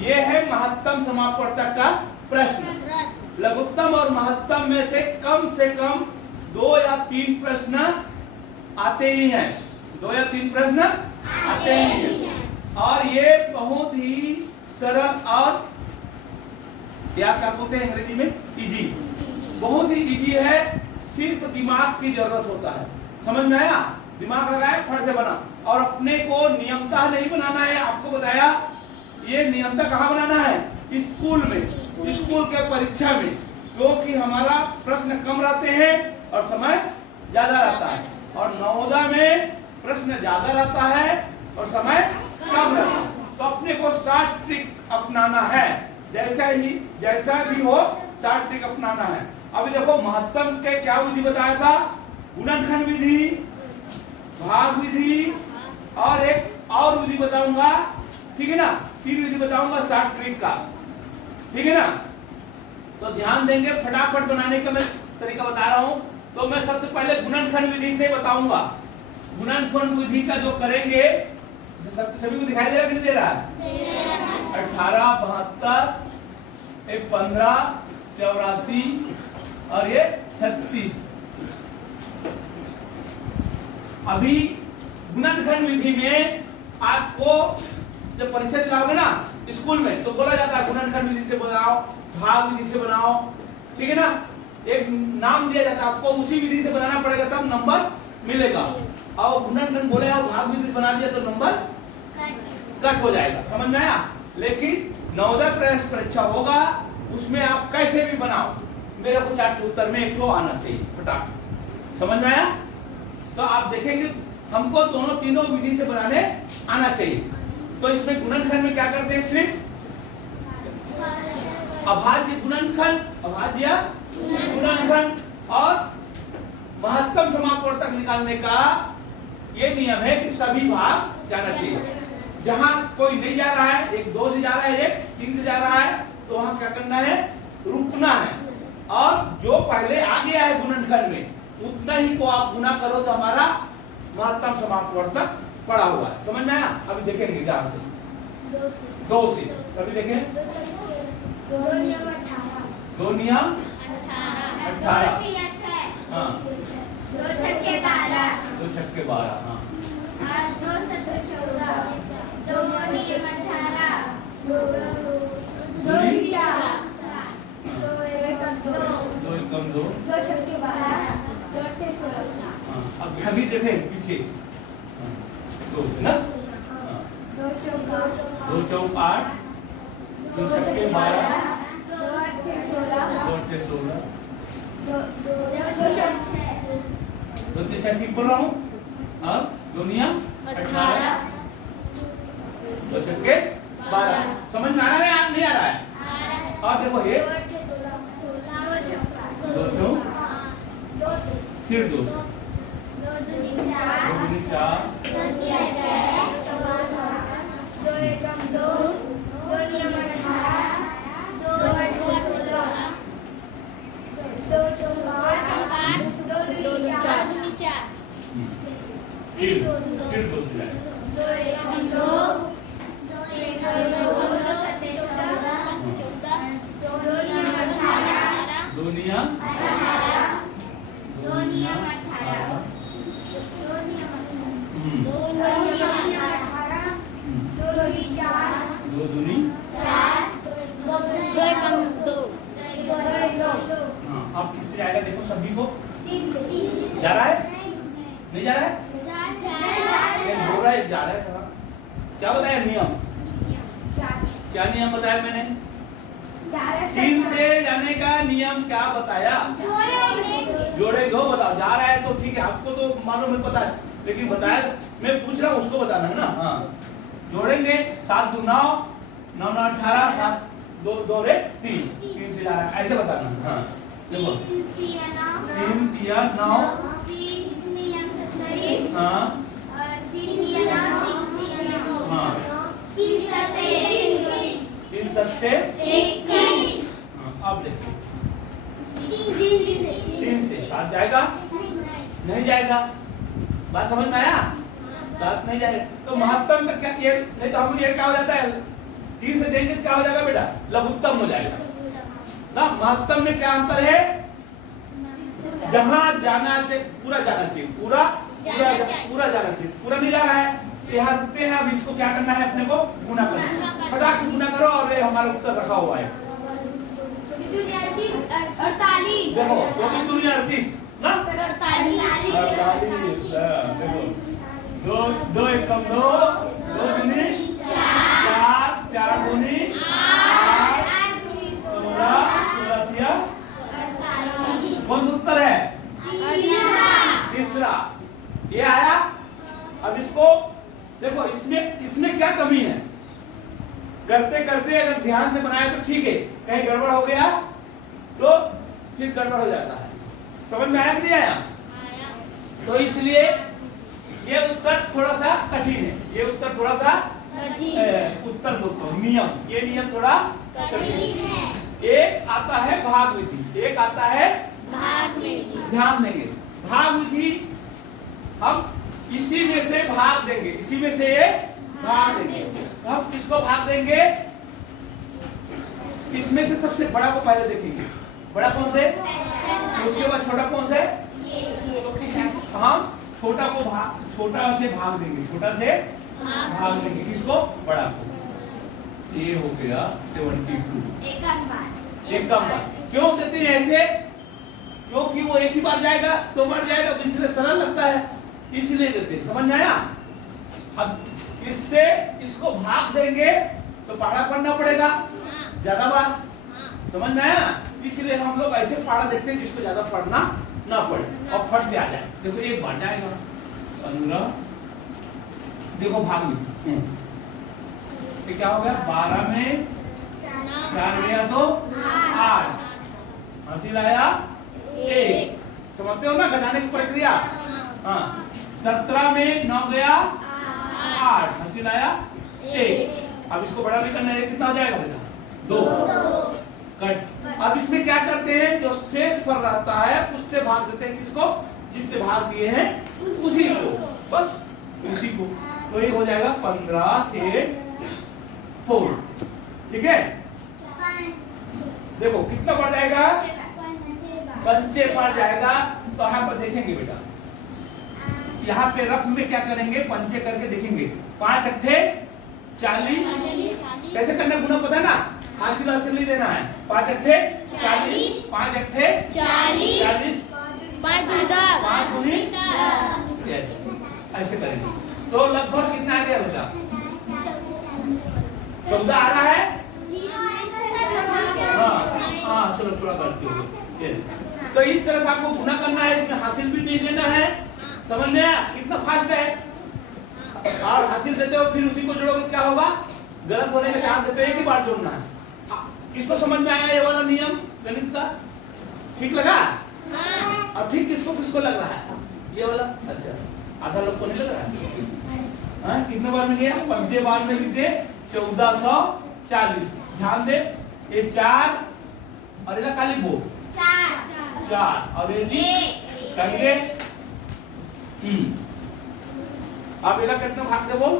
ये है महत्तम समापवर्तक का प्रश्न। लघुत्तम और महत्तम में से कम 2 या 3 प्रश्न आते ही हैं, 2 या 3 प्रश्न आते ही हैं। और ये बहुत ही सरल और क्या बोलते हैं अंग्रेजी में, इजी, बहुत ही इजी है। सिर्फ दिमाग की जरूरत होता है। समझ में आया? दिमाग लगाए, फट से बना। और अपने को नियमतः नहीं बनाना है। आपको बताया ये नियमतः कहाँ बनाना है? स्कूल में, स्कूल के परीक्षा में, क्योंकि हमारा प्रश्न कम रहते हैं और समय ज्यादा रहता है। और नवोदय में प्रश्न ज्यादा रहता है और समय कम रहता है। तो अपने को शॉर्ट ट्रिक अपनाना है। जैसा भी हो शॉर्ट ट्रिक अपनाना है। अभी देखो महत्तम के क्या विधि बताया था? गुणनखंड विधि, भाग विधि और एक और विधि बताऊंगा, ठीक है ना? 3 विधि बताऊंगा शॉर्ट ट्रिक का, ठीक है ना? तो ध्यान देंगे, फटाफट बनाने का मैं तरीका बता रहा हूं। तो मैं सबसे पहले गुणनखंड विधि से बताऊंगा। गुणनखंड विधि का जो करेंगे, सभी को दिखाई दे रहा कि नहीं दे रहा? 18, 72, 15, 84 और ये 36। अभी गुणनखंड विधि में आपको जब परीक्षा दिलाओगे ना स्कूल में, तो बोला जाता है गुणनखंड विधि से बनाओ, भाग विधि से बनाओ, ठीक है ना? एक नाम दिया जाता है आपको, उसी विधि से बनाना पड़ेगा, तब नंबर मिलेगा। और गुणनखंड बोले और भाग विधि से बना दिया तो नंबर कट हो जाएगा। समझ में आया? लेकिन नवोदय प्रवेश परीक्षा होगा, उसमें आप कैसे भी बनाओ, मेरे को 4 उत्तर में 1 आना चाहिए फटाक से। समझ में आया? तो आप देखेंगे हमको दोनों तीनों विधि से बनाने आना चाहिए। तो इसमें गुणनखंड में क्या करते हैं? सिर्फ अभाज्य गुणनखंड, अभाज्य गुणनखंड और महत्तम समापवर्तक निकालने का ये नियम है कि सभी भाग जाना चाहिए। जहां कोई नहीं जा रहा है, 1 2 से जा रहा है, 1 3 से जा रहा है, तो वहां क्या करना है? रुकना है। और जो पहले आ गया है गुणनखंड में, उतना ही को आप गुना करो तो हमारा महत्तम समापवर्तक पड़ा हुआ है। समझ में आया? अभी देखेंगे ध्यान से 2 से अभी देखें। 2 नियम 18, 2 नियम 18, 2 छक्के 12, 2 छक्के 12, हाँ, 2 सत्ते 14, 2 नियम 18, 2 दूनी 4, 2 एकम 2, 2 एकम 2, 2 छक्के 12, 2 अट्ठे 16। अब सभी देखें पीछे, 2 ना, 2 चौका 2 चौक 8, 2 छक्के 12, 2 अट्ठे 16, 2 अट्ठे 16, 2 छक्के 2 तीन ठीक बोल रहा हूँ। अब 2 नियम 18, 2 छक्के 12। समझ में आ रहा है या नहीं आ रहा है? अब देखो ये 2 अट्ठे 16, 2 चौका 2 चौक, 2 से फिर 2 2 दूनी 4, 2 दूनी 4, 2 तिया 6, 2 एकम 2, 2 नियम 18, 2 अट्ठे 16, 2 चौका 8, 2 दूनी 4, फिर 2 से जाएगा, 2 एकम 2, 2 एकम 2, 2 सत्ते 14, 2 नियम 18, 2 नियम 18, 2 नियम 18, 2 नियम 18, 2 दूनी 4, 2 दूनी 4, 2 एकम 2, 2 एकम 2, हाँ। अब किससे जाएगा देखो सभी को? 3 से जा रहा है? नहीं जा रहा है? बोल रहा है जा रहा है। क्या बताया नियम? क्या नियम बताया मैंने? 3 से जाने का नियम क्या बताया? जोड़ेंगे, बताओ। जा रहा है तो ठीक है, आपको तो मालूम है, पता है, लेकिन बताया मैं पूछ रहा हूँ, उसको बताना है ना। हाँ, जोड़ेंगे। 7 दूनी 9, 9 9 18, 7 2 2 रे 3, 3 से जा रहा है, ऐसे बताना है। हाँ देखो, 3 तिया 9, 3 नियम 27, हाँ और 3 नियम 9, हाँ, 3 सत्ते 21, 3 सत्ते 21, अब देखो 3 3 से 7 जाएगा? नहीं जाएगा। बात समझ में आया? 7 नहीं जाएगा। तो महत्तम का क्या ये नहीं तो हम ये क्या हो जाता है 3 से देंगे क्या हो जाएगा बेटा लघुत्तम हो जाएगा ना। महत्तम में क्या अंतर है जहां जाना चाहिए पूरा जाना चाहिए पूरा जाना चाहिए पूरा नहीं जा रहा है यहाँ रुकते हैं। अब इसको क्या करना है अपने को गुना करना फटाक से गुना करो और ये हमारा उत्तर रखा हुआ है। 48 देखो 38 ना 2 2 1 कम 2 2 दूनी 4 4 दूनी 8 16 16 कौन सा उत्तर है तीसरा ये आया। अब इसको देखो इसमें क्या कमी है करते करते अगर ध्यान से बनाए तो ठीक है कहीं गड़बड़ हो गया तो फिर गड़बड़ हो जाता है। समझ में आया कि नहीं आया? तो इसलिए ये उत्तर थोड़ा सा कठिन है। ये उत्तर थोड़ा सा उत्तर बोलते हो नियम ये नियम थोड़ा कठिन है। एक आता है भाग विधि एक आता है भाग विधि। ध्यान देंगे भाग विधि हम इसी में से भाग देंगे इसी में से ये भाग देंगे। तो हम किसको भाग देंगे इसमें से सबसे बड़ा को पहले देखेंगे। बड़ा कौन से उसके बाद छोटा कौन से तो किसी हम छोटा से भाग देंगे छोटा से भाग देंगे किसको बड़ा को। ये हो गया 72 एक कम बार क्यों देते हैं ऐसे क्योंकि वो एक ही बार जाएगा तो मर जाएगा इसलिए सरल लगता है इसलिए देते हैं। समझ में आया? अब इससे इसको भाग देंगे तो पहाड़ा पढ़ना पड़ेगा ज्यादा बार। समझ में आया? इसलिए हम लोग ऐसे पहाड़ा देखते हैं जिसको ज्यादा पढ़ना ना पड़े और फट से आ जाए। देखो एक बार जाएगा 15 देखो भाग में तो क्या हो गया 12 में 4 गया तो 8 हासिल आया 1। समझते हो ना घटाने की प्रक्रिया। हाँ 17 में 9 गया 8 हासिल आया 1। अब इसको बड़ा भी करना है कितना हो जाएगा बेटा 2 कट। अब इसमें क्या करते हैं जो शेष पर रहता है उससे भाग देते हैं किसको जिससे भाग दिए हैं उसी को बस उसी को। तो ये हो जाएगा 15 8 4 ठीक है। देखो कितना बढ़ जाएगा 5 बढ़ जाएगा। तो यहाँ पर देखेंगे बेटा यहाँ पे रफ में क्या करेंगे 5 करके देखेंगे 5 अट्ठे 40 कैसे करना गुना पता है ना हासिल हासिल नहीं देना है 5 अट्ठे 40 5 अट्ठे 40 5 दूनी 10 ऐसे करेंगे। तो लगभग कितना आ गया बेटा 14 आ रहा है। हाँ चलो थोड़ा करते हो। तो इस तरह से आपको गुना करना है इसमें हासिल भी नहीं देना है। समझ में आया कितना फास्ट है और हासिल देते हो फिर उसी को जोड़ोगे क्या होगा गलत होने के चांस है तो एक ही बार जोड़ना है। किसको समझ में आया ये वाला नियम गणित का ठीक लगा? अब ठीक किसको लग रहा है ये वाला? अच्छा आधा लोग को नहीं लग रहा है। कितने बार में गया 5 बार में लिखे 1440। ध्यान दे ये 4 और इला काली बो 4 और ये करके आप इला कितना भाग दे बोल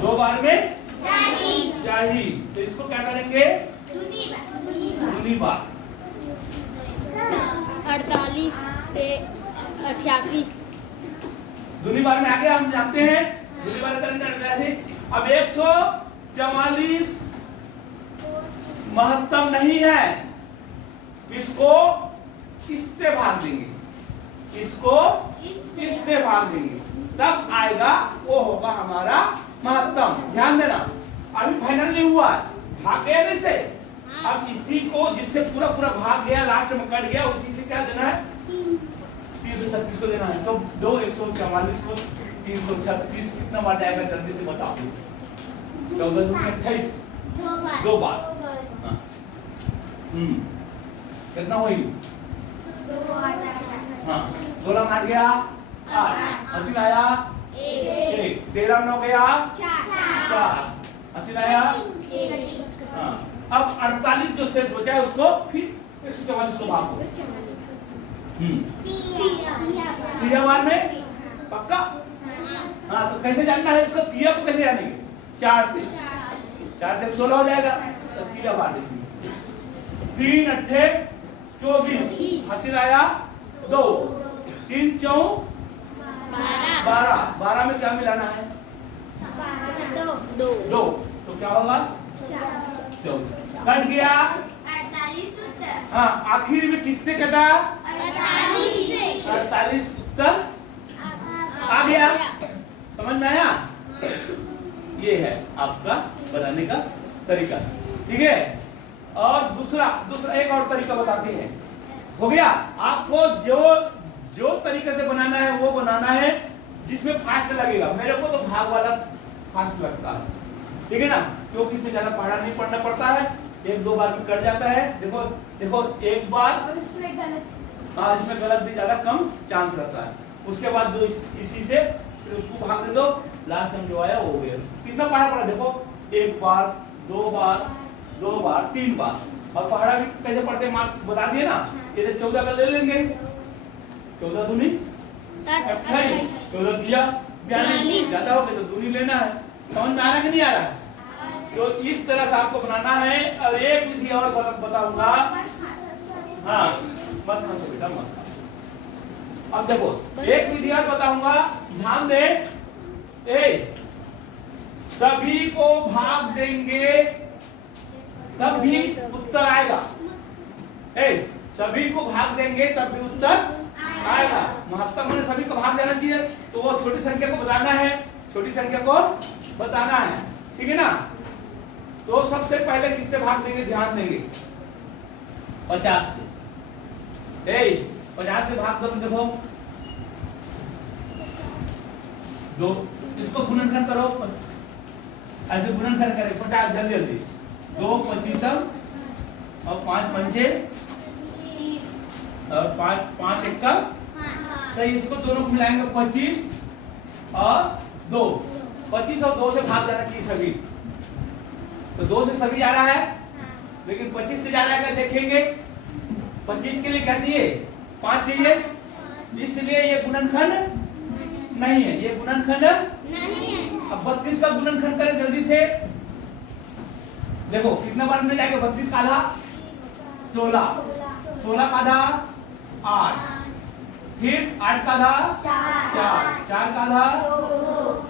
2 बार में चाहिए। तो इसको क्या करेंगे दूनी बार 48 पे 88 दूनी बार में आगे हम जानते हैं दूनी बार करेंगे 88। अब 144 महत्तम नहीं है इसको इससे भाग देंगे इसको इससे भाग देंगे तब आएगा वो होगा हमारा महत्तम। ध्यान देना अभी फाइनल नहीं हुआ भाग गया नहीं से अब इसी को जिससे पूरा भाग गया लास्ट में कट गया उसी से क्या देना है 336 को देना है। तो 2 144 को 336 कितना बार जाएगा जल्दी से बताओ 14 दूनी 28 2 बार। हाँ कितना हुई हाँ 16 में 8 गया 8 हासिल आया 1 13 में 9 गया 4 हासिल आया। हाँ अब 48 जो शेष बचा है उसको फिर 144 को भागो। 144 तिया बार में पक्का। हाँ तो कैसे जानना है इसको, तिया को कैसे जानेंगे, 4 से 16 हो जाएगा। तो तिया बार देखिए 3 अट्ठे 24, हासिल आया 2, 3 चौं 12 में क्या मिलाना है, 2, तो क्या होगा 14, कट गया। 48 उत्तर। हाँ आखिर में किससे कटा, 48 से। 48 उत्तर आ गया, समझ में आया। ये है आपका बनाने का तरीका, ठीक है। और दूसरा एक और तरीका बताते हैं, हो गया। आपको जो तरीके से बनाना है वो बनाना है जिसमें फास्ट लगेगा। मेरे को तो भाग वाला फास्ट लगता है, ठीक है ना, क्योंकि इसमें ज्यादा पढ़ा नहीं पढ़ना पड़ता है, 1-2 बार में कट जाता है। देखो एक बार, और इसमें गलत, हाँ इसमें गलत भी ज्यादा कम चांस रहता है। उसके बाद जो इसी से फिर उसको भाग दे दो, लास्ट में जो आया वो हो गया। कितना पढ़ा पड़ा देखो, 1 बार 2 बार 3 बार। और पढ़ा भी कैसे पढ़ते हैं मार्क बता दिए ना, ये 14 का ले लेंगे, 14 दूनी 28, 14 दिया 42, ज्यादा हो गया तो दूनी लेना है। समझ में आ रहा है कि नहीं आ रहा है। तो इस तरह से आपको बनाना है। और एक विधि और बताऊंगा, हाँ मत खाओ बेटा मत खाओ। अब देखो एक विधि और बताऊंगा, ध्यान दे। सभी को भाग देंगे तब भी उत्तर आएगा। सभी को भाग देंगे तब भी उत्तर आएगा। महत्तम में सभी को भाग देना चाहिए, तो वो छोटी संख्या को बताना है, छोटी संख्या को बताना है, ठीक है ना। तो सबसे पहले किससे भाग देंगे, ध्यान देंगे 50 से। 50 से भाग दो, देखो 2, इसको गुणनखंड करो, ऐसे गुणनखंड करें 50 जल्दी 2 25 और 5 पंचे और 5 1 का, तो इसको दोनों को मिलाएंगे 25 और 2। 25 और 2 से भाग जाना चाहिए सभी, तो 2 से सभी जा रहा है, लेकिन 25 से जा रहा है क्या देखेंगे। 25 के लिए क्या चाहिए, 5 चाहिए, इसलिए ये गुणनखंड नहीं है, ये गुणनखंड नहीं है। अब 32 का गुणनखंड करें जल्दी से, देखो कितना बार में जाएगा, 32 का आधा 16, 16 का आधा 8, फिर 8 का आधा 4, 4 का आधा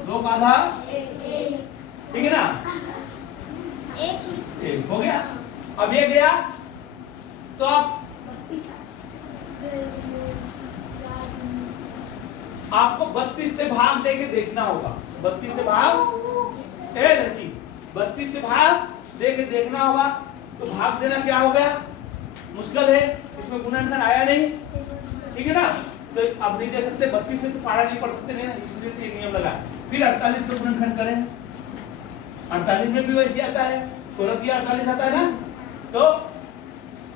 2 का आधा, ठीक है ना, 1 हो गया। अब ये गया तो अब आपको 32 से भाग देके देखना होगा। 32 से भाग, लड़की 32 से भाग देके देखना होगा। तो भाग देना क्या हो गया, मुश्किल है, इसमें गुणनखंड आया नहीं, ठीक है ना। तो अब नहीं दे सकते, 32 से तो पढ़ा नहीं पढ़ सकते नहीं, इसलिए तो ये नियम लगा। फिर 48 को गुणनखंड करें, 48 में भी वैसे आता है, 16 आता है ना। तो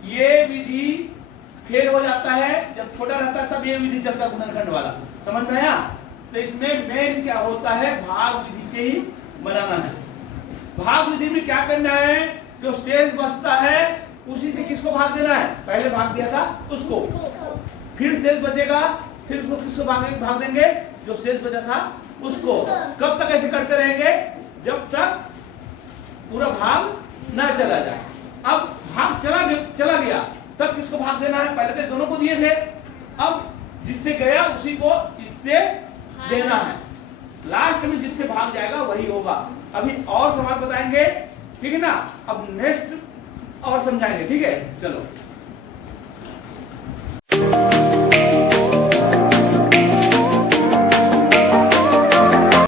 ये विधि फेल हो जाता है, जब छोटा रहता है तब ये विधि चलता है गुणनखंड वाला, समझ में आया। तो इसमें मेन क्या होता है, भाग विधि से ही बनाना है। भाग विधि में क्या करना है, जो शेष बचता है उसी से किसको भाग देना है, पहले भाग दिया था उसको, फिर शेष बचेगा, फिर उसको किसको भाग देंगे, जो शेष बचा था उसको। कब तक ऐसे करते रहेंगे, जब तक पूरा भाग ना चला जाए। अब भाग चला गया तब किसको भाग देना है, पहले तो दोनों को दिए थे, अब जिससे गया उसी को इससे देना है, लास्ट में जिससे भाग जाएगा वही होगा। अभी और सवाल बताएंगे, ठीक है ना। अब नेक्स्ट और समझाएंगे, ठीक है, चलो।